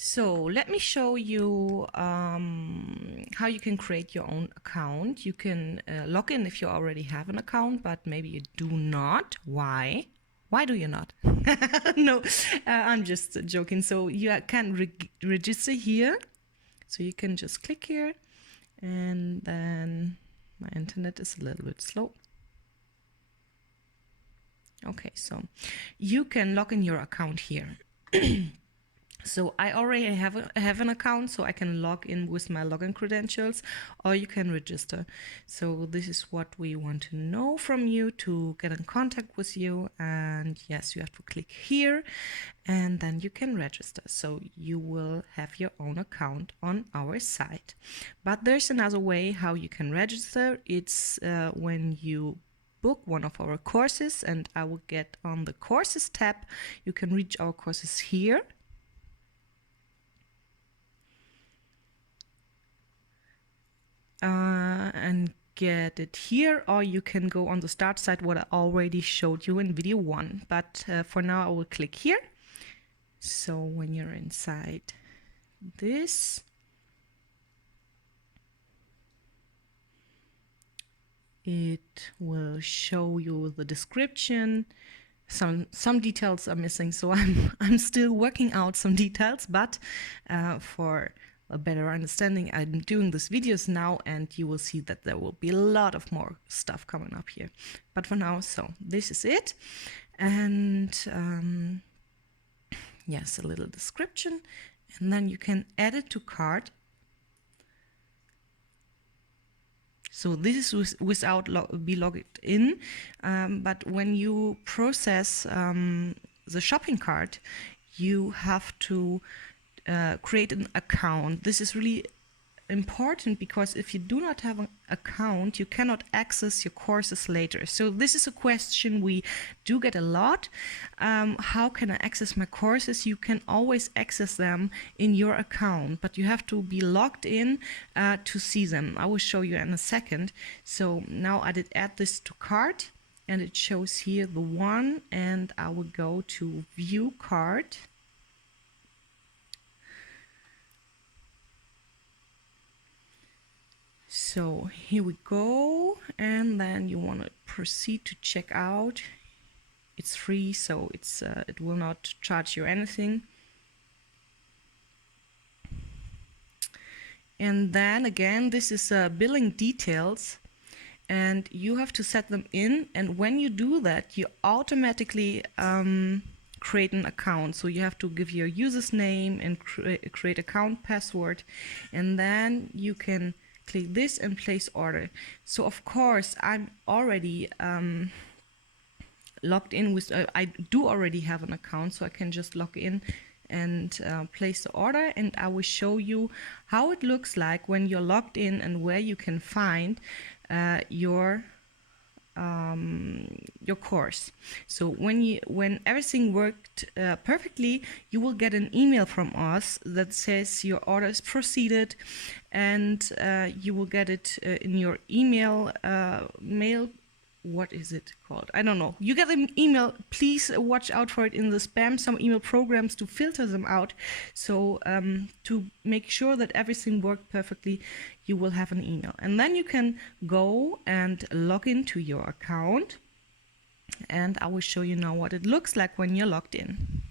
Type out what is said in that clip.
So let me show you how you can create your own account. You can log in if you already have an account, but maybe you do not. Why? Why do you not? No, I'm just joking. So you can register here. So you can just click here, and then my internet is a little bit slow. Okay, so you can log in your account here. So I already have an account, so I can log in with my login credentials, or you can register. So this is what we want to know from you to get in contact with you. And yes, you have to click here, and then you can register. So you will have your own account on our site. But there's another way how you can register. It's when you book one of our courses, and I will get on the courses tab. You can reach our courses here. And get it here, or you can go on the start site, what I already showed you in video 1. But for now I will click here. So when you're inside this, it will show you the description. Some details are missing, so I'm still working out some details, but for a better understanding, I'm doing these videos now, and you will see that there will be a lot of more stuff coming up here. But for now, so this is it. And yes, a little description, and then you can add it to cart. So this is without be logged in, but when you process the shopping cart, you have to create an account. This is really important, because if you do not have an account, you cannot access your courses later. So this is a question we do get a lot. How can I access my courses? You can always access them in your account, but you have to be logged in to see them. I will show you in a second. So now I did add this to cart, and it shows here the one, and I will go to view cart. So here we go, and then you want to proceed to check out. It's free, so it will not charge you anything. And then again, this is billing details, and you have to set them in. And when you do that, you automatically create an account. So you have to give your user's name and create account password, and then you can click this and place order. So of course I'm already logged in with, I do already have an account, so I can just log in and place the order, and I will show you how it looks like when you're logged in and where you can find your course. So when everything worked perfectly, you will get an email from us that says your order is proceeded, and you will get it in your email mail. What is it called? I don't know. You get an email. Please watch out for it in the spam. Some email programs to filter them out. So to make sure that everything worked perfectly, you will have an email. And then you can go and log into your account. And I will show you now what it looks like when you're logged in.